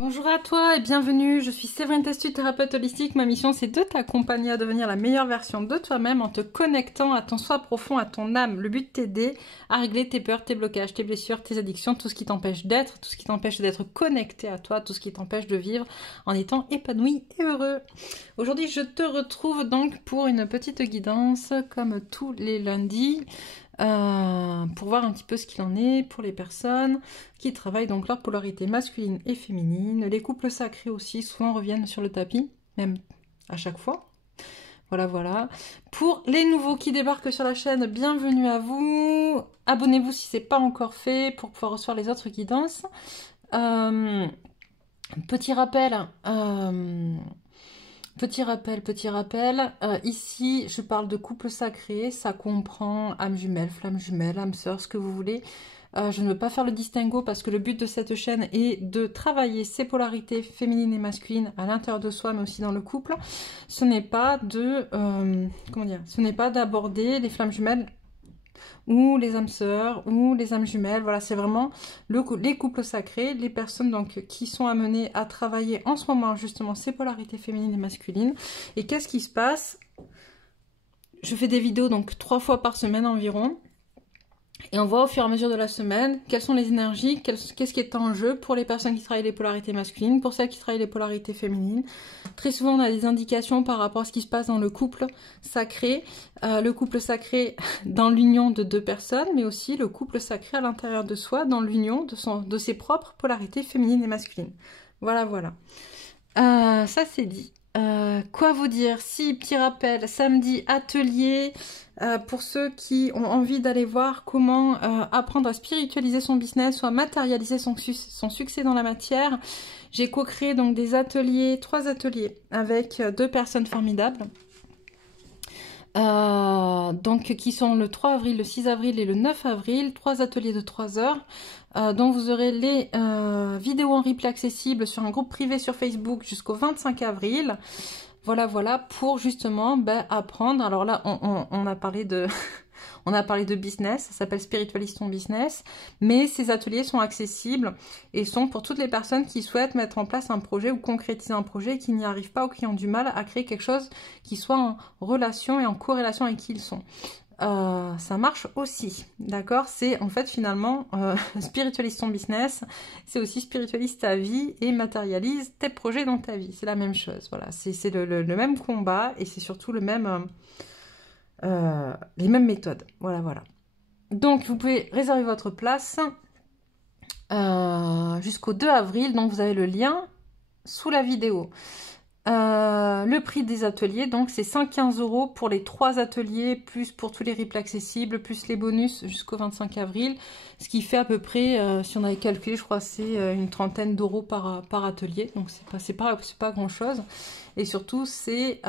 Bonjour à toi et bienvenue, je suis Séverine Testu, thérapeute holistique. Ma mission c'est de t'accompagner à devenir la meilleure version de toi-même en te connectant à ton soi profond, à ton âme. Le but t'aider à régler tes peurs, tes blocages, tes blessures, tes addictions, tout ce qui t'empêche d'être, tout ce qui t'empêche d'être connecté à toi, tout ce qui t'empêche de vivre en étant épanoui et heureux. Aujourd'hui je te retrouve donc pour une petite guidance comme tous les lundis. Pour voir un petit peu ce qu'il en est pour les personnes qui travaillent donc leur polarité masculine et féminine. Les couples sacrés aussi souvent reviennent sur le tapis, même à chaque fois. Voilà. Pour les nouveaux qui débarquent sur la chaîne, bienvenue à vous. Abonnez-vous si ce n'est pas encore fait pour pouvoir recevoir les autres guidances. Petit rappel, ici je parle de couple sacré, ça comprend âme jumelle, flamme jumelle, âme sœur, ce que vous voulez. Je ne veux pas faire le distinguo parce que le but de cette chaîne est de travailler ces polarités féminines et masculines à l'intérieur de soi mais aussi dans le couple. Ce n'est pas de, ce n'est pas d'aborder les flammes jumelles ou les âmes sœurs, ou les âmes jumelles. Voilà, c'est vraiment les couples sacrés, les personnes donc qui sont amenées à travailler en ce moment justement ces polarités féminines et masculines. Et qu'est-ce qui se passe? Je fais des vidéos donc 3 fois par semaine environ. Et on voit au fur et à mesure de la semaine quelles sont les énergies, qu'est-ce qui est en jeu pour les personnes qui travaillent les polarités masculines, pour celles qui travaillent les polarités féminines. Très souvent, on a des indications par rapport à ce qui se passe dans le couple sacré. Le couple sacré dans l'union de deux personnes, mais aussi le couple sacré à l'intérieur de soi, dans l'union de ses propres polarités féminines et masculines. Voilà. Ça, c'est dit. Quoi vous dire? Si, petit rappel, samedi, atelier pour ceux qui ont envie d'aller voir comment apprendre à spiritualiser son business ou à matérialiser son succès dans la matière. J'ai co-créé donc des ateliers, 3 ateliers avec 2 personnes formidables. Donc qui sont le 3 avril, le 6 avril et le 9 avril, 3 ateliers de 3 heures. Donc vous aurez les vidéos en replay accessibles sur un groupe privé sur Facebook jusqu'au 25 avril. Voilà, pour justement apprendre. Alors là, on a parlé de... On a parlé de business, ça s'appelle Spiritualise ton business, mais ces ateliers sont accessibles et sont pour toutes les personnes qui souhaitent mettre en place un projet ou concrétiser un projet et qui n'y arrivent pas ou qui ont du mal à créer quelque chose qui soit en relation et en corrélation avec qui ils sont. Ça marche aussi, d'accord? C'est en fait finalement spiritualise ton business, c'est aussi spiritualise ta vie et matérialise tes projets dans ta vie. C'est la même chose, voilà, c'est le même combat et c'est surtout le même... les mêmes méthodes, voilà. Donc vous pouvez réserver votre place jusqu'au 2 avril, donc vous avez le lien sous la vidéo. Le prix des ateliers, donc c'est 115 € pour les 3 ateliers, plus pour tous les replays accessibles, plus les bonus jusqu'au 25 avril, ce qui fait à peu près, si on avait calculé, je crois c'est une trentaine d'euros par atelier, donc c'est pas grand chose. Et surtout c'est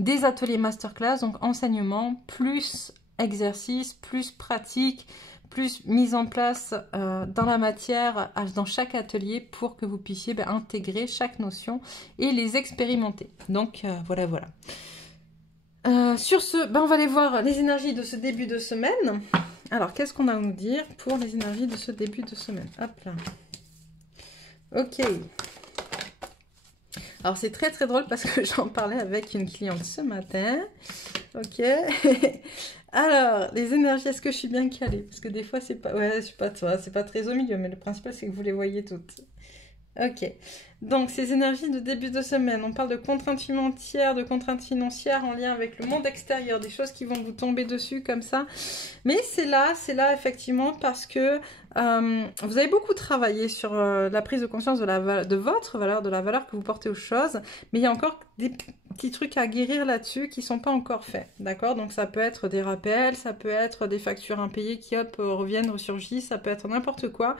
des ateliers masterclass, donc enseignement, plus exercice, plus pratique, plus mise en place dans la matière, dans chaque atelier pour que vous puissiez intégrer chaque notion et les expérimenter. Donc voilà. Sur ce, on va aller voir les énergies de ce début de semaine. Alors, qu'est-ce qu'on a à nous dire pour les énergies de ce début de semaine? Hop là. Ok. Alors, c'est très drôle parce que j'en parlais avec une cliente ce matin. Ok. Alors, les énergies, est-ce que je suis bien calée? Parce que des fois, c'est pas... Ouais, je suis pas toi, c'est pas très au milieu, mais le principal, c'est que vous les voyez toutes. Ok. Donc, ces énergies de début de semaine, on parle de contraintes financières en lien avec le monde extérieur, des choses qui vont vous tomber dessus comme ça. Mais c'est là effectivement parce que vous avez beaucoup travaillé sur la prise de conscience de votre valeur, de la valeur que vous portez aux choses, mais il y a encore des petits trucs à guérir là-dessus qui sont pas encore faits, d'accord? Donc ça peut être des rappels, ça peut être des factures impayées qui hop reviennent, ressurgissent, ça peut être n'importe quoi.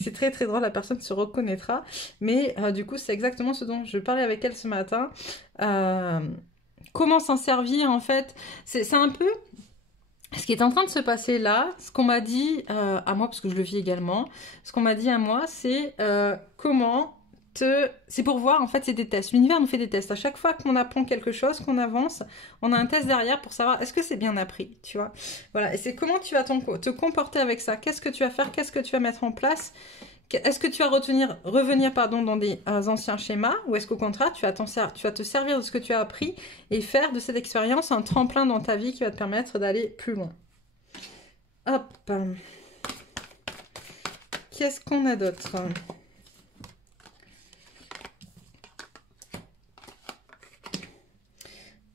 C'est très drôle, la personne se reconnaîtra, mais du coup c'est exactement ce dont je parlais avec elle ce matin. Comment s'en servir en fait, c'est un peu ce qui est en train de se passer là, ce qu'on m'a dit à moi, parce que je le vis également, ce qu'on m'a dit à moi c'est comment c'est pour voir, en fait, c'est des tests. L'univers nous fait des tests. À chaque fois qu'on apprend quelque chose, qu'on avance, on a un test derrière pour savoir est-ce que c'est bien appris, tu vois. Voilà, et c'est comment tu vas te comporter avec ça. Qu'est-ce que tu vas faire, qu'est-ce que tu vas mettre en place, Est-ce que tu vas revenir pardon, dans des anciens schémas ou est-ce qu'au contraire, tu vas te servir de ce que tu as appris et faire de cette expérience un tremplin dans ta vie qui va te permettre d'aller plus loin. Hop. Qu'est-ce qu'on a d'autre?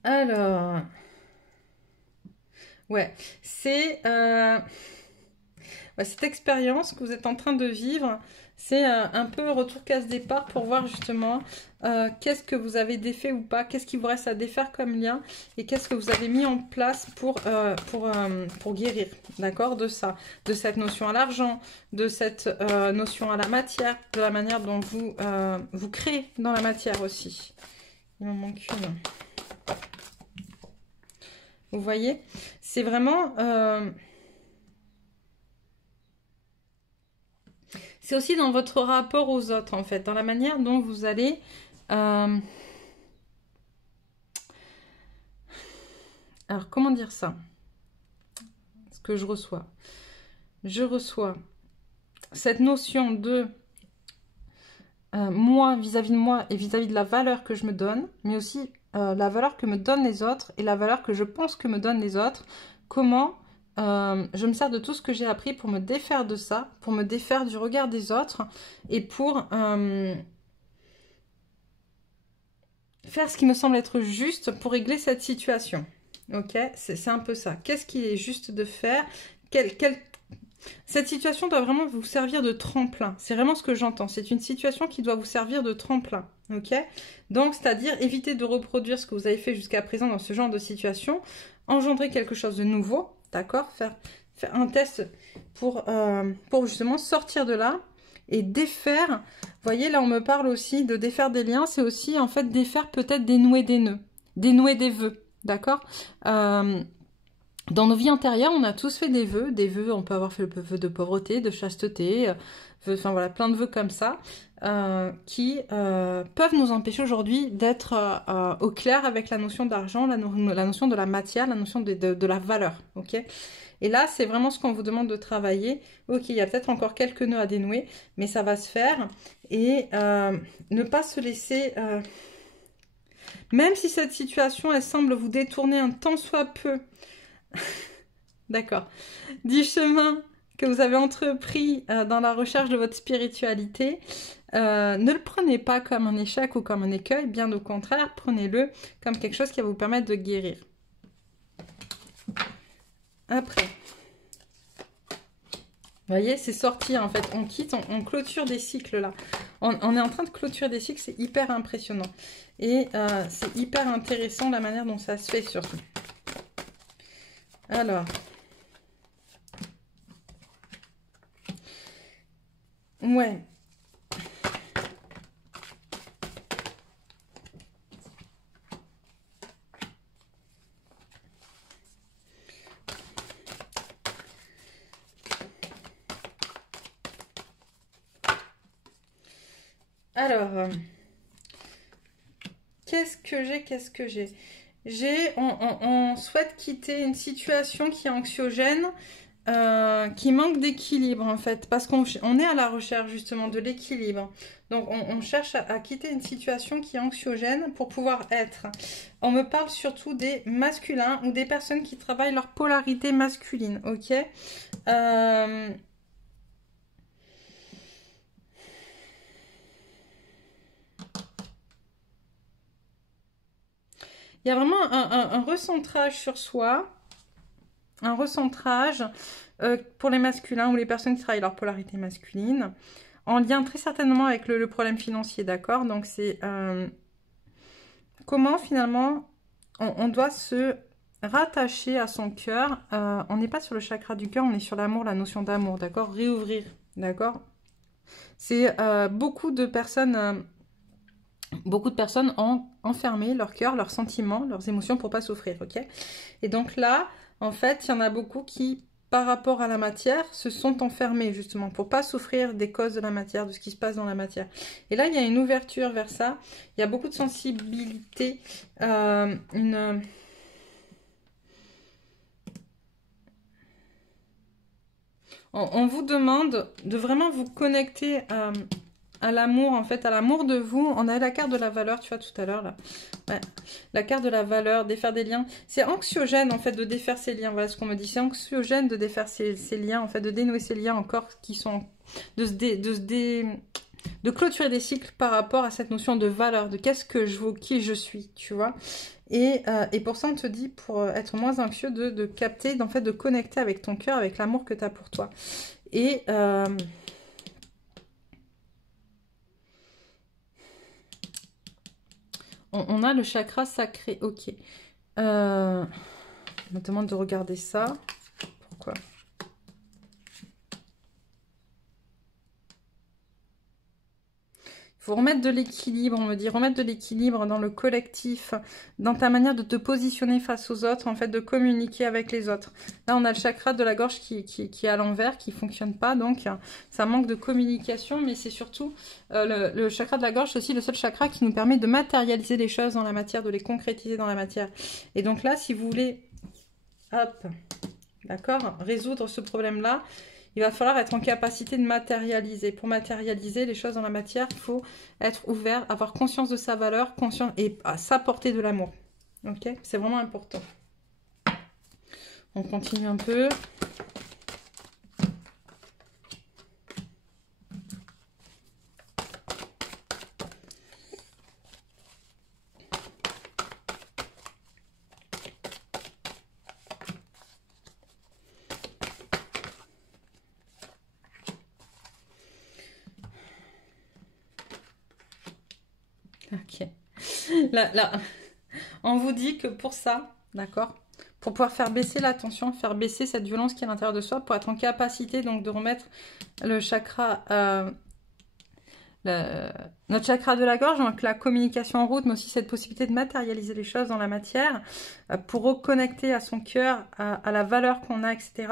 Alors, ouais, c'est cette expérience que vous êtes en train de vivre, c'est un peu retour case départ pour voir justement qu'est-ce que vous avez défait ou pas, qu'est-ce qui vous reste à défaire comme lien et qu'est-ce que vous avez mis en place pour guérir, d'accord, de ça, de cette notion à l'argent, de cette notion à la matière, de la manière dont vous créez dans la matière aussi. Il m'en manque une. Vous voyez, c'est vraiment... c'est aussi dans votre rapport aux autres, en fait, dans la manière dont vous allez... alors, comment dire ça? Ce que je reçois. Je reçois cette notion de moi vis-à-vis de moi et vis-à-vis de la valeur que je me donne, mais aussi... la valeur que me donnent les autres et la valeur que je pense que me donnent les autres, comment je me sers de tout ce que j'ai appris pour me défaire de ça, pour me défaire du regard des autres et pour faire ce qui me semble être juste pour régler cette situation. Ok, c'est un peu ça. Qu'est-ce qui est juste de faire? Cette situation doit vraiment vous servir de tremplin. C'est vraiment ce que j'entends. C'est une situation qui doit vous servir de tremplin. Ok? Donc, c'est-à-dire éviter de reproduire ce que vous avez fait jusqu'à présent dans ce genre de situation. Engendrer quelque chose de nouveau. D'accord? Faire un test pour justement sortir de là et défaire. Vous voyez, là, on me parle aussi de défaire des liens. C'est aussi, en fait, défaire peut-être dénouer des nœuds. Dénouer des vœux. D'accord? Dans nos vies antérieures, on a tous fait des vœux, on peut avoir fait le vœu de pauvreté, de chasteté, enfin voilà, plein de vœux comme ça, qui peuvent nous empêcher aujourd'hui d'être au clair avec la notion d'argent, la notion de la matière, la notion de la valeur, ok? Et là, c'est vraiment ce qu'on vous demande de travailler. Ok, il y a peut-être encore quelques nœuds à dénouer, mais ça va se faire. Et ne pas se laisser... même si cette situation, elle semble vous détourner un tant soit peu... D'accord. Du chemin que vous avez entrepris dans la recherche de votre spiritualité, ne le prenez pas comme un échec ou comme un écueil, bien au contraire, prenez-le comme quelque chose qui va vous permettre de guérir. Après, vous voyez, c'est sorti en fait, on quitte, on clôture des cycles là. On est en train de clôturer des cycles, c'est hyper impressionnant. Et c'est hyper intéressant la manière dont ça se fait surtout. Alors, ouais. Alors, qu'est-ce que j'ai on souhaite quitter une situation qui est anxiogène, qui manque d'équilibre en fait, parce qu'on est à la recherche justement de l'équilibre. Donc on cherche à quitter une situation qui est anxiogène pour pouvoir être. On me parle surtout des masculins ou des personnes qui travaillent leur polarité masculine, ok? Il y a vraiment un recentrage sur soi, un recentrage pour les masculins ou les personnes qui travaillent leur polarité masculine, en lien très certainement avec le problème financier, d'accord? Donc c'est comment finalement on doit se rattacher à son cœur. On n'est pas sur le chakra du cœur, on est sur l'amour, la notion d'amour, d'accord? Réouvrir, d'accord? C'est beaucoup de personnes ont enfermé leur cœur, leurs sentiments, leurs émotions pour pas souffrir, ok? Et donc là, en fait, il y en a beaucoup qui, par rapport à la matière, se sont enfermés justement pour pas souffrir des causes de la matière, de ce qui se passe dans la matière. Et là, il y a une ouverture vers ça. Il y a beaucoup de sensibilité, On vous demande de vraiment vous connecter à l'amour, en fait, à l'amour de vous. On a la carte de la valeur, tu vois, tout à l'heure, là. Ouais. La carte de la valeur, défaire des liens. C'est anxiogène, en fait, de défaire ces liens. Voilà ce qu'on me dit. C'est anxiogène de défaire ces liens, en fait, de dénouer ces liens encore qui sont... De clôturer des cycles par rapport à cette notion de valeur, de qu'est-ce que je vaux, qui je suis, tu vois. Et pour ça, on te dit, pour être moins anxieux, de capter, en fait, de connecter avec ton cœur, avec l'amour que tu as pour toi. Et... on a le chakra sacré, ok. On me demande de regarder ça. Pourquoi? Il faut remettre de l'équilibre, on me dit, remettre de l'équilibre dans le collectif, dans ta manière de te positionner face aux autres, en fait, de communiquer avec les autres. Là, on a le chakra de la gorge qui est à l'envers, qui ne fonctionne pas, donc ça manque de communication, mais c'est surtout le chakra de la gorge, c'est aussi le seul chakra qui nous permet de matérialiser les choses dans la matière, de les concrétiser dans la matière. Et donc là, si vous voulez, hop, d'accord, résoudre ce problème-là, il va falloir être en capacité de matérialiser. Pour matérialiser les choses dans la matière, il faut être ouvert, avoir conscience de sa valeur, conscience et s'apporter de l'amour. Ok, c'est vraiment important. On continue un peu. Ok. Là, on vous dit que pour ça, d'accord, pour pouvoir faire baisser la tension, faire baisser cette violence qui est à l'intérieur de soi, pour être en capacité donc de remettre le chakra, notre chakra de la gorge, donc la communication en route, mais aussi cette possibilité de matérialiser les choses dans la matière, pour reconnecter à son cœur, à la valeur qu'on a, etc.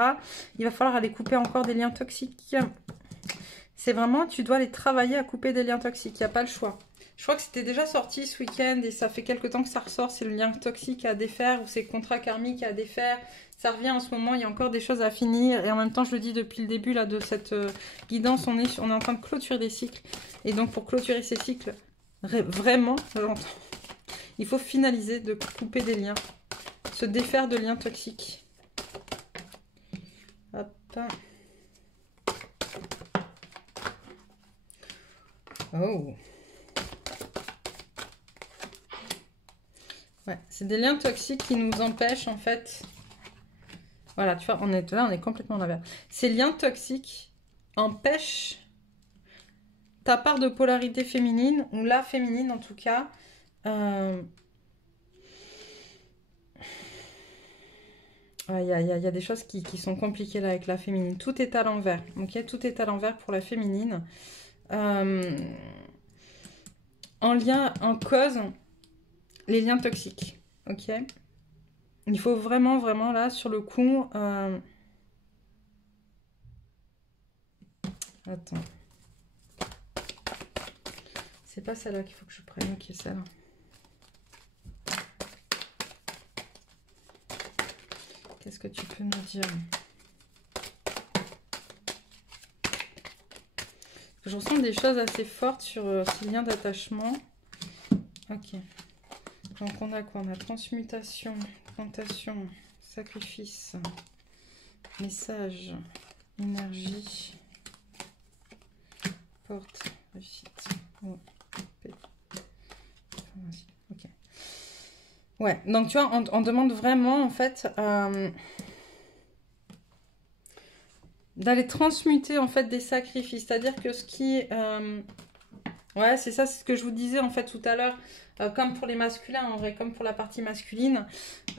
Il va falloir aller couper encore des liens toxiques. C'est vraiment, tu dois aller travailler à couper des liens toxiques, il n'y a pas le choix. Je crois que c'était déjà sorti ce week-end et ça fait quelques temps que ça ressort. C'est le lien toxique à défaire ou c'est le contrat karmique à défaire. Ça revient en ce moment, il y a encore des choses à finir. Et en même temps, je le dis depuis le début là, de cette guidance, on est en train de clôturer des cycles. Et donc pour clôturer ces cycles, vraiment, j'entends, il faut finaliser de couper des liens. Se défaire de liens toxiques. Hop. Oh. Ouais, c'est des liens toxiques qui nous empêchent en fait. Voilà, tu vois, on est complètement à l'envers. Ces liens toxiques empêchent ta part de polarité féminine, ou la féminine en tout cas. Il y a des choses qui sont compliquées là avec la féminine. Tout est à l'envers, ok? Tout est à l'envers pour la féminine. En lien, en cause, les liens toxiques, ok? Il faut vraiment, vraiment, là, sur le coup... Attends. C'est pas celle-là qu'il faut que je prenne, ok, celle-là. Qu'est-ce que tu peux nous dire? Je ressens des choses assez fortes sur ces liens d'attachement. Ok. Donc on a quoi? On a transmutation, tentation, sacrifice, message, énergie, porte, réussite. Oh, ok. Ouais, donc tu vois, on demande vraiment en fait d'aller transmuter en fait des sacrifices. C'est-à-dire que ce qui... ouais, c'est ça, c'est ce que je vous disais en fait tout à l'heure. Comme pour les masculins, en vrai, comme pour la partie masculine,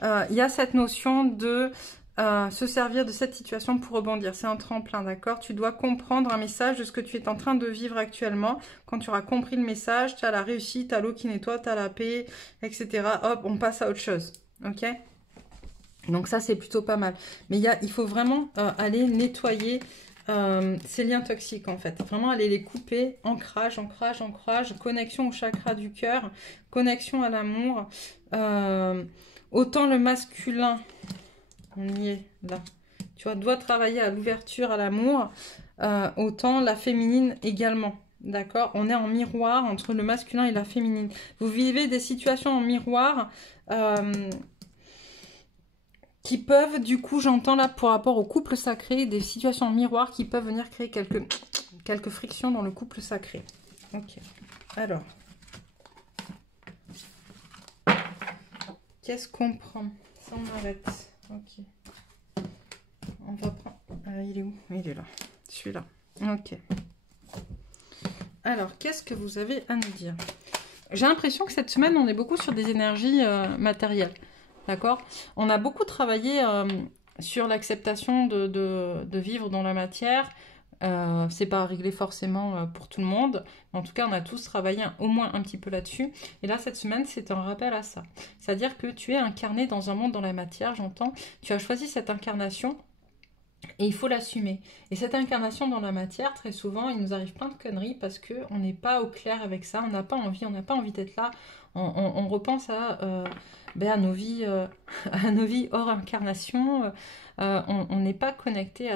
il y a cette notion de se servir de cette situation pour rebondir. C'est un tremplin, d'accord? Tu dois comprendre un message de ce que tu es en train de vivre actuellement. Quand tu auras compris le message, tu as la réussite, tu as l'eau qui nettoie, tu as la paix, etc. Hop, on passe à autre chose, ok? Donc ça, c'est plutôt pas mal. Mais il faut vraiment aller nettoyer ces liens toxiques, en fait. Vraiment aller les couper. Ancrage, ancrage, ancrage. Connexion au chakra du cœur. Connexion à l'amour. Autant le masculin, on y est, là. tu vois, doit travailler à l'ouverture, à l'amour, autant la féminine également. D'accord? On est en miroir entre le masculin et la féminine. Vous vivez des situations en miroir qui peuvent, du coup, j'entends là, pour rapport au couple sacré, des situations en miroir qui peuvent venir créer quelques frictions dans le couple sacré. Ok. Alors. Qu'est-ce qu'on prend? Ça, on arrête. Ok. On va prendre... il est où? Il est là. Celui-là. Ok. Alors, qu'est-ce que vous avez à nous dire? J'ai l'impression que cette semaine, on est beaucoup sur des énergies matérielles. D'accord? On a beaucoup travaillé sur l'acceptation de vivre dans la matière. C'est pas réglé forcément pour tout le monde. En tout cas, on a tous travaillé au moins un petit peu là-dessus. Et là, cette semaine, c'est un rappel à ça. C'est-à-dire que tu es incarné dans un monde dans la matière, j'entends. Tu as choisi cette incarnation et il faut l'assumer. Et cette incarnation dans la matière, très souvent, il nous arrive plein de conneries parce qu'on n'est pas au clair avec ça. On n'a pas envie d'être là. On repense à nos vies, à nos vies hors incarnation. On n'est pas connecté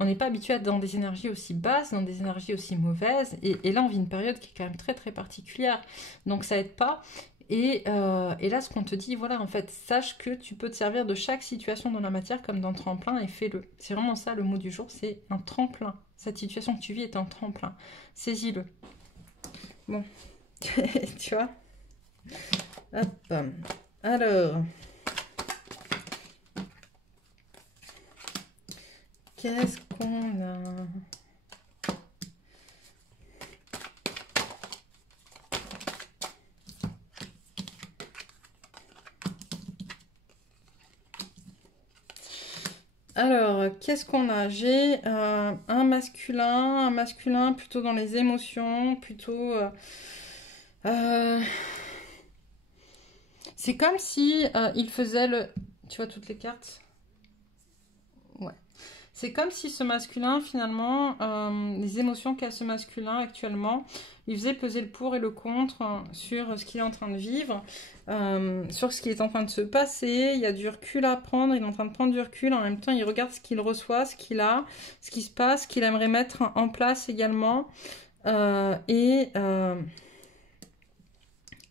on n'est pas habitué à être dans des énergies aussi basses, dans des énergies aussi mauvaises. Et là, on vit une période qui est quand même très, très particulière. Donc, ça aide pas. Et là, ce qu'on te dit, voilà, en fait, sache que tu peux te servir de chaque situation dans la matière comme d'un tremplin et fais-le. C'est vraiment ça, le mot du jour, c'est un tremplin. Cette situation que tu vis est un tremplin. Saisis-le. Bon, tu vois. Hop. Alors... Qu'est-ce qu'on a? Alors, qu'est-ce qu'on a? J'ai un masculin plutôt dans les émotions, plutôt... c'est comme si il faisait le... Tu vois toutes les cartes? Ouais. C'est comme si ce masculin, finalement, les émotions qu'a ce masculin actuellement, il faisait peser le pour et le contre sur ce qu'il est en train de vivre, sur ce qui est en train de se passer. Il y a du recul à prendre, il est en train de prendre du recul. En même temps, il regarde ce qu'il reçoit, ce qu'il a, ce qui se passe, ce qu'il aimerait mettre en place également. Il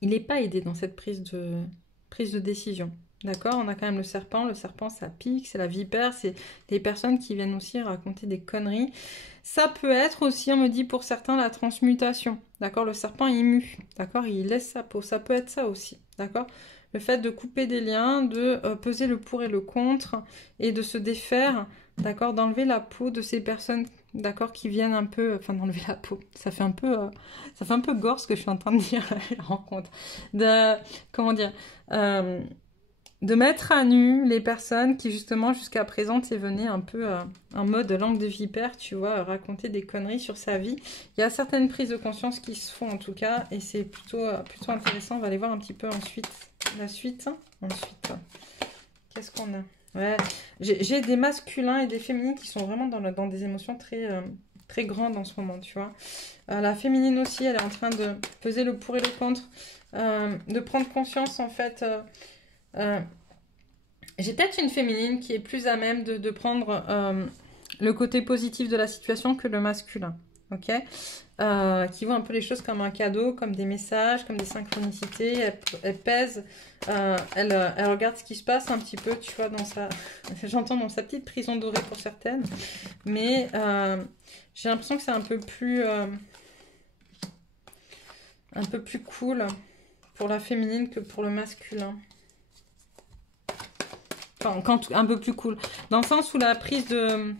n'est pas aidé dans cette prise de décision. D'accord, on a quand même le serpent ça pique, c'est la vipère, c'est des personnes qui viennent aussi raconter des conneries. Ça peut être aussi, on me dit pour certains, la transmutation. D'accord, le serpent il mue, d'accord, il laisse sa peau, ça peut être ça aussi. D'accord, le fait de couper des liens, de peser le pour et le contre et de se défaire, d'accord, d'enlever la peau de ces personnes, d'accord, qui viennent un peu, enfin d'enlever la peau, ça fait un peu gore ce que je suis en train de dire à la rencontre, comment dire, de mettre à nu les personnes qui justement jusqu'à présent venaient un peu en mode langue de vipère, tu vois, raconter des conneries sur sa vie. Il y a certaines prises de conscience qui se font en tout cas et c'est plutôt intéressant. On va aller voir un petit peu ensuite la suite. Ensuite, qu'est-ce qu'on a? Ouais, j'ai des masculins et des féminines qui sont vraiment dans des émotions très grandes en ce moment, tu vois. La féminine aussi, elle est en train de peser le pour et le contre, de prendre conscience en fait... j'ai peut-être une féminine qui est plus à même de prendre le côté positif de la situation que le masculin, ok, qui voit un peu les choses comme un cadeau, comme des messages, comme des synchronicités. Elle pèse, elle regarde ce qui se passe un petit peu, tu vois, dans sa... J'entends dans sa petite prison dorée pour certaines, mais j'ai l'impression que c'est un peu plus cool pour la féminine que pour le masculin. Enfin, un peu plus cool. Dans le sens où la prise de...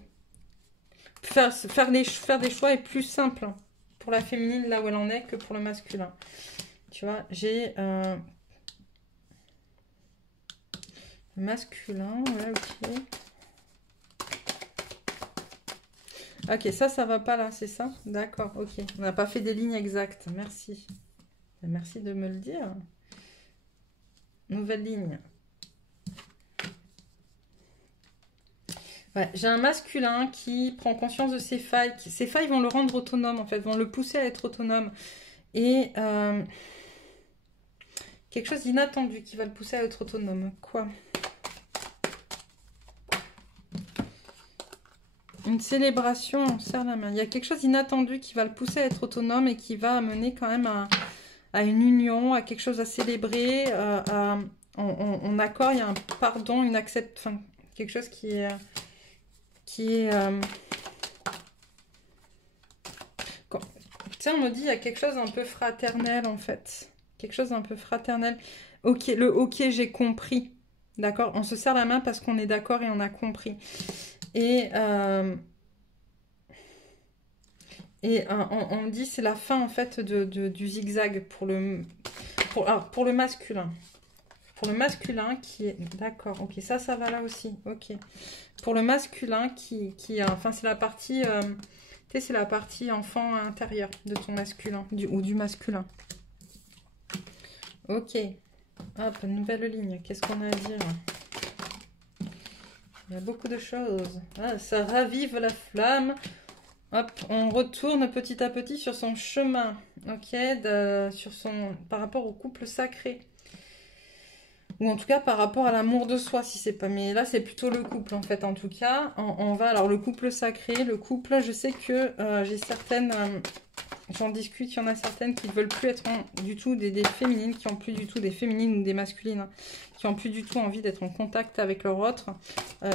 Faire des choix est plus simple pour la féminine là où elle en est que pour le masculin. Tu vois, j'ai... masculin, ouais, ok. Ok, ça va pas là, c'est ça? D'accord, ok. On n'a pas fait des lignes exactes, merci. Merci de me le dire. Nouvelle ligne. Ouais, j'ai un masculin qui prend conscience de ses failles. Ses failles vont le rendre autonome, en fait, vont le pousser à être autonome. Et quelque chose d'inattendu qui va le pousser à être autonome. Quoi? une célébration, on serre la main. Il y a quelque chose d'inattendu qui va le pousser à être autonome et qui va amener quand même à une union, à quelque chose à célébrer, on accorde, il y a un pardon, une accepte, enfin, quelque chose qui est tu sais, on me dit, il y a quelque chose un peu fraternel, en fait. Quelque chose d'un peu fraternel. Ok, le ok, j'ai compris. D'accord? On se serre la main parce qu'on est d'accord et on a compris. Et on me dit, c'est la fin, en fait, du zigzag pour le masculin. Pour le masculin qui est... D'accord, ok, ça va là aussi. Ok. Pour le masculin enfin, c'est la partie... tu sais, c'est la partie enfant intérieur de ton masculin, ou du masculin. Ok. Hop, nouvelle ligne. Qu'est-ce qu'on a à dire? Il y a beaucoup de choses. Ah, ça ravive la flamme. Hop, on retourne petit à petit sur son chemin. Ok, par rapport au couple sacré. Ou en tout cas par rapport à l'amour de soi, si c'est pas. Mais là, c'est plutôt le couple, en fait, en tout cas. On va, alors, le couple sacré, le couple, je sais que j'ai certaines... j'en discute, il y en a certaines qui ne veulent plus être du tout des féminines, qui n'ont plus du tout des féminines ou des masculines, hein, qui n'ont plus du tout envie d'être en contact avec leur autre,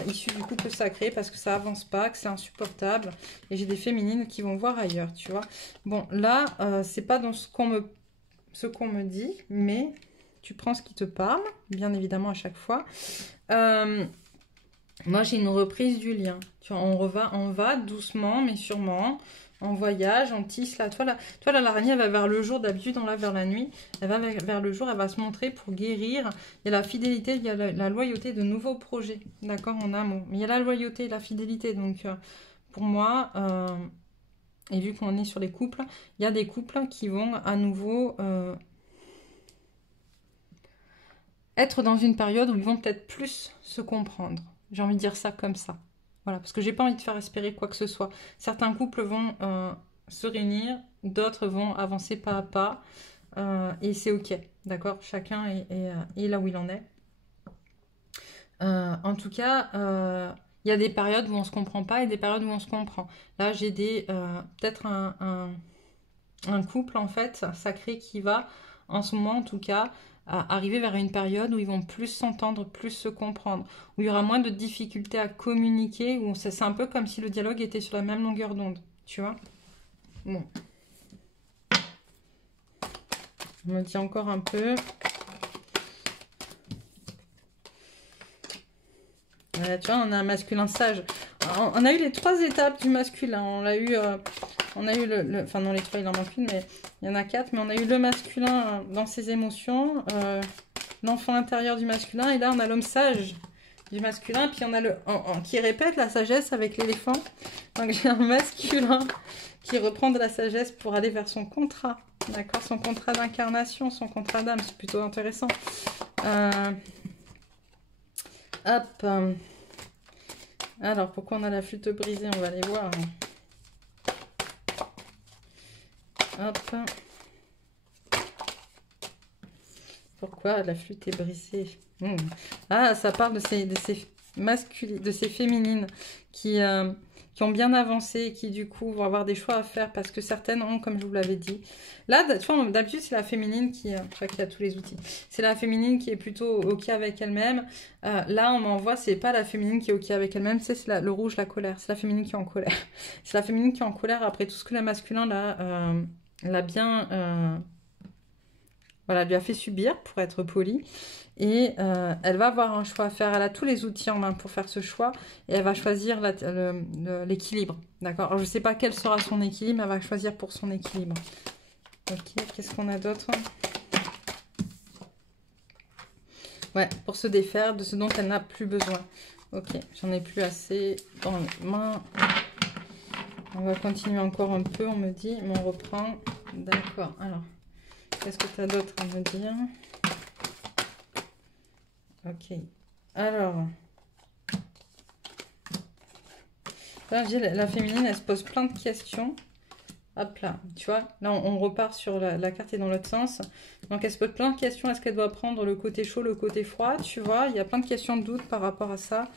issu du couple sacré, parce que ça avance pas, que c'est insupportable. Et j'ai des féminines qui vont voir ailleurs, tu vois. Bon, là, c'est pas dans ce qu'on me dit, mais... Tu prends ce qui te parle, bien évidemment à chaque fois. Moi, j'ai une reprise du lien. Tu vois, on va doucement, mais sûrement. On voyage, on tisse la toile. Toi, l'araignée, elle va vers le jour. D'habitude, on l'a vers la nuit. Elle va vers le jour, elle va se montrer pour guérir. Il y a la fidélité, il y a la loyauté de nouveaux projets. D'accord, en amour. Mais il y a la loyauté et la fidélité. Donc, pour moi, et vu qu'on est sur les couples, il y a des couples qui vont à nouveau... être dans une période où ils vont peut-être plus se comprendre. J'ai envie de dire ça comme ça. Voilà, parce que j'ai pas envie de faire espérer quoi que ce soit. Certains couples vont se réunir, d'autres vont avancer pas à pas, et c'est ok, d'accord? Chacun est là où il en est. En tout cas, il y a des périodes où on se comprend pas et des périodes où on se comprend. Là, j'ai peut-être un couple, en fait, sacré qui va, en ce moment en tout cas, arriver vers une période où ils vont plus s'entendre, plus se comprendre, où il y aura moins de difficultés à communiquer, où c'est un peu comme si le dialogue était sur la même longueur d'onde, tu vois. Bon. On me dit encore un peu. Voilà, tu vois, on a un masculin sage. On a eu les 3 étapes du masculin. On a eu enfin non, les 3, il en manque une, mais il y en a 4. Mais on a eu le masculin dans ses émotions, l'enfant intérieur du masculin, et là on a l'homme sage du masculin, puis on a qui répète la sagesse avec l'éléphant. Donc j'ai un masculin qui reprend de la sagesse pour aller vers son contrat, d'accord, son contrat d'incarnation, son contrat d'âme, c'est plutôt intéressant. Hop. Alors, pourquoi on a la flûte brisée? On va aller voir. Hop. Pourquoi la flûte est brisée? Ah, ça parle de ces féminines qui ont bien avancé, qui du coup vont avoir des choix à faire parce que certaines ont, comme je vous l'avais dit. Là, d'habitude, c'est la féminine qui... je crois qu'il y a tous les outils. C'est la féminine qui est plutôt OK avec elle-même. Là, on m'envoie, c'est pas la féminine qui est OK avec elle-même, c'est le rouge, la colère. C'est la féminine qui est en colère. C'est la féminine qui est en colère après tout ce que le masculin l'a bien... voilà, lui a fait subir, pour être poli. Et elle va avoir un choix à faire. Elle a tous les outils en main pour faire ce choix. Et elle va choisir l'équilibre. D'accord? Alors, je ne sais pas quel sera son équilibre, mais elle va choisir pour son équilibre. Ok, qu'est-ce qu'on a d'autre? Ouais, pour se défaire de ce dont elle n'a plus besoin. Ok, j'en ai plus assez dans les mains. On va continuer encore un peu, on me dit, mais on reprend. D'accord, alors, qu'est-ce que tu as d'autre à me dire? Ok, alors, là, la féminine, elle se pose plein de questions. Hop là, tu vois, là on repart sur la carte est dans l'autre sens. Donc elle se pose plein de questions, est-ce qu'elle doit prendre le côté chaud, le côté froid, tu vois, il y a plein de questions de doute par rapport à ça.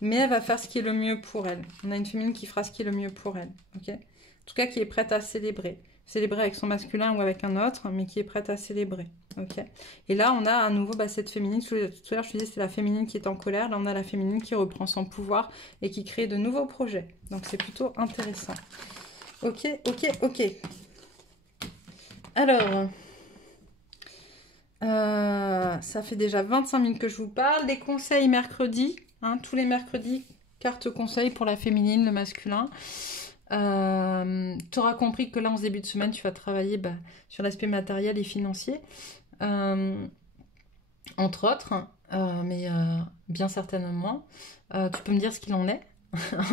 Mais elle va faire ce qui est le mieux pour elle. On a une féminine qui fera ce qui est le mieux pour elle, ok? En tout cas qui est prête à célébrer. Célébrer avec son masculin ou avec un autre, mais qui est prête à célébrer, ok? Et là on a à nouveau cette féminine, tout à l'heure je te disais c'était la féminine qui est en colère, là on a la féminine qui reprend son pouvoir et qui crée de nouveaux projets. Donc c'est plutôt intéressant. Ok, ok, ok. Alors, ça fait déjà 25 minutes que je vous parle. Les conseils mercredi, hein, tous les mercredis, carte conseil pour la féminine, le masculin. Tu auras compris que là, en ce début de semaine, tu vas travailler sur l'aspect matériel et financier, entre autres, mais bien certainement. Tu peux me dire ce qu'il en est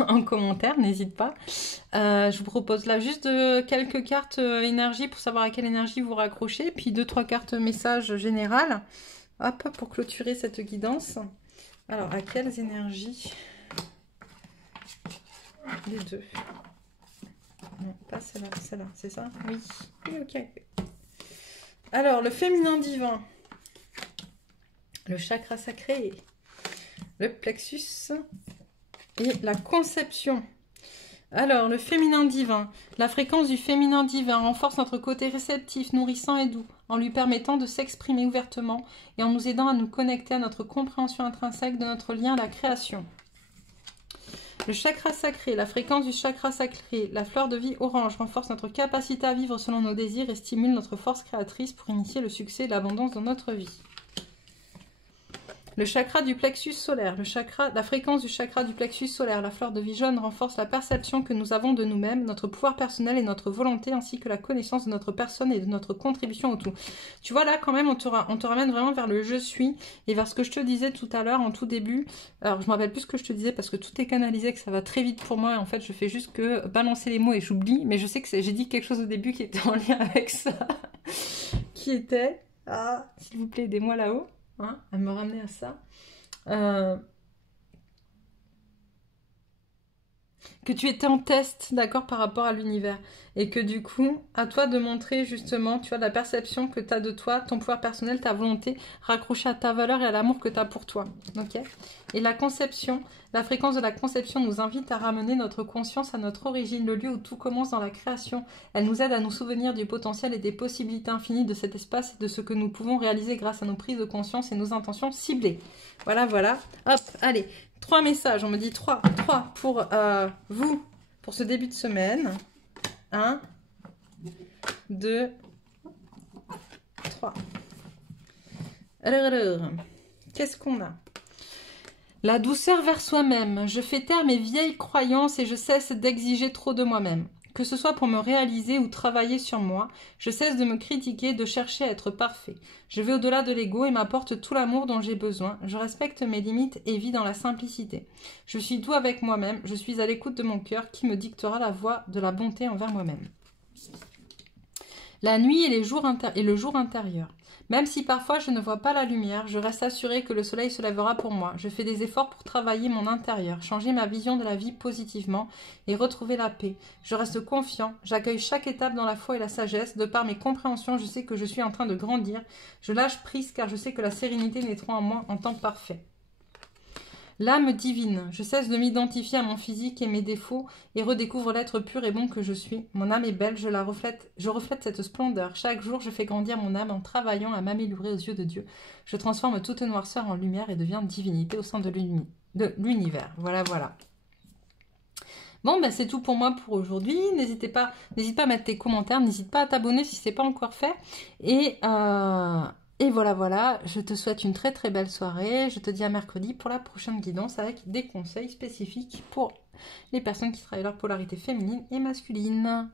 en commentaire, n'hésite pas. Je vous propose là juste quelques cartes énergie pour savoir à quelle énergie vous raccrochez, puis 2-3 cartes message général. Hop, pour clôturer cette guidance. Alors, à quelles énergies? Les deux. Non, pas celle-là, celle-là, c'est ça? Oui. Oui, ok. Alors, le féminin divin, le chakra sacré, le plexus et la conception. Alors, le féminin divin. La fréquence du féminin divin renforce notre côté réceptif, nourrissant et doux, en lui permettant de s'exprimer ouvertement et en nous aidant à nous connecter à notre compréhension intrinsèque de notre lien à la création. Le chakra sacré. La fréquence du chakra sacré, la fleur de vie orange, renforce notre capacité à vivre selon nos désirs et stimule notre force créatrice pour initier le succès et l'abondance dans notre vie. Le chakra du plexus solaire, la fréquence du chakra du plexus solaire, la fleur de vie jaune renforce la perception que nous avons de nous-mêmes, notre pouvoir personnel et notre volonté, ainsi que la connaissance de notre personne et de notre contribution au tout. Tu vois là, quand même, on te ramène vraiment vers le je suis et vers ce que je te disais tout à l'heure en tout début. Alors, je me rappelle plus ce que je te disais parce que tout est canalisé, que ça va très vite pour moi. Et en fait, je fais juste que balancer les mots et j'oublie. Mais je sais que j'ai dit quelque chose au début qui était en lien avec ça. Qui était... Ah, s'il vous plaît, aidez-moi là-haut. Hein, à me ramener à ça. Que tu étais en test, d'accord, par rapport à l'univers. Et que du coup, à toi de montrer justement, tu vois, la perception que tu as de toi, ton pouvoir personnel, ta volonté, raccrochée à ta valeur et à l'amour que tu as pour toi. Ok? Et la conception, la fréquence de la conception nous invite à ramener notre conscience à notre origine, le lieu où tout commence dans la création. Elle nous aide à nous souvenir du potentiel et des possibilités infinies de cet espace et de ce que nous pouvons réaliser grâce à nos prises de conscience et nos intentions ciblées. Voilà, voilà. Hop, allez. 3 messages, on me dit 3 pour vous, pour ce début de semaine. 1, 2, 3. Alors, qu'est-ce qu'on a? La douceur vers soi-même. Je fais taire mes vieilles croyances et je cesse d'exiger trop de moi-même. Que ce soit pour me réaliser ou travailler sur moi, je cesse de me critiquer, de chercher à être parfait. Je vais au-delà de l'ego et m'apporte tout l'amour dont j'ai besoin. Je respecte mes limites et vis dans la simplicité. Je suis doux avec moi-même, je suis à l'écoute de mon cœur qui me dictera la voie de la bonté envers moi-même. La nuit et le jour intérieur. Même si parfois je ne vois pas la lumière, je reste assurée que le soleil se lèvera pour moi. Je fais des efforts pour travailler mon intérieur, changer ma vision de la vie positivement et retrouver la paix. Je reste confiant, j'accueille chaque étape dans la foi et la sagesse. De par mes compréhensions, je sais que je suis en train de grandir. Je lâche prise car je sais que la sérénité naîtra en moi en temps parfait. L'âme divine, je cesse de m'identifier à mon physique et mes défauts et redécouvre l'être pur et bon que je suis. Mon âme est belle, je reflète cette splendeur. Chaque jour, je fais grandir mon âme en travaillant à m'améliorer aux yeux de Dieu. Je transforme toute noirceur en lumière et deviens divinité au sein de l'univers. Voilà, voilà. Bon, c'est tout pour moi pour aujourd'hui. N'hésite pas à mettre tes commentaires, n'hésite pas à t'abonner si ce n'est pas encore fait. Et voilà, je te souhaite une très très belle soirée. Je te dis à mercredi pour la prochaine guidance avec des conseils spécifiques pour les personnes qui travaillent leur polarité féminine et masculine.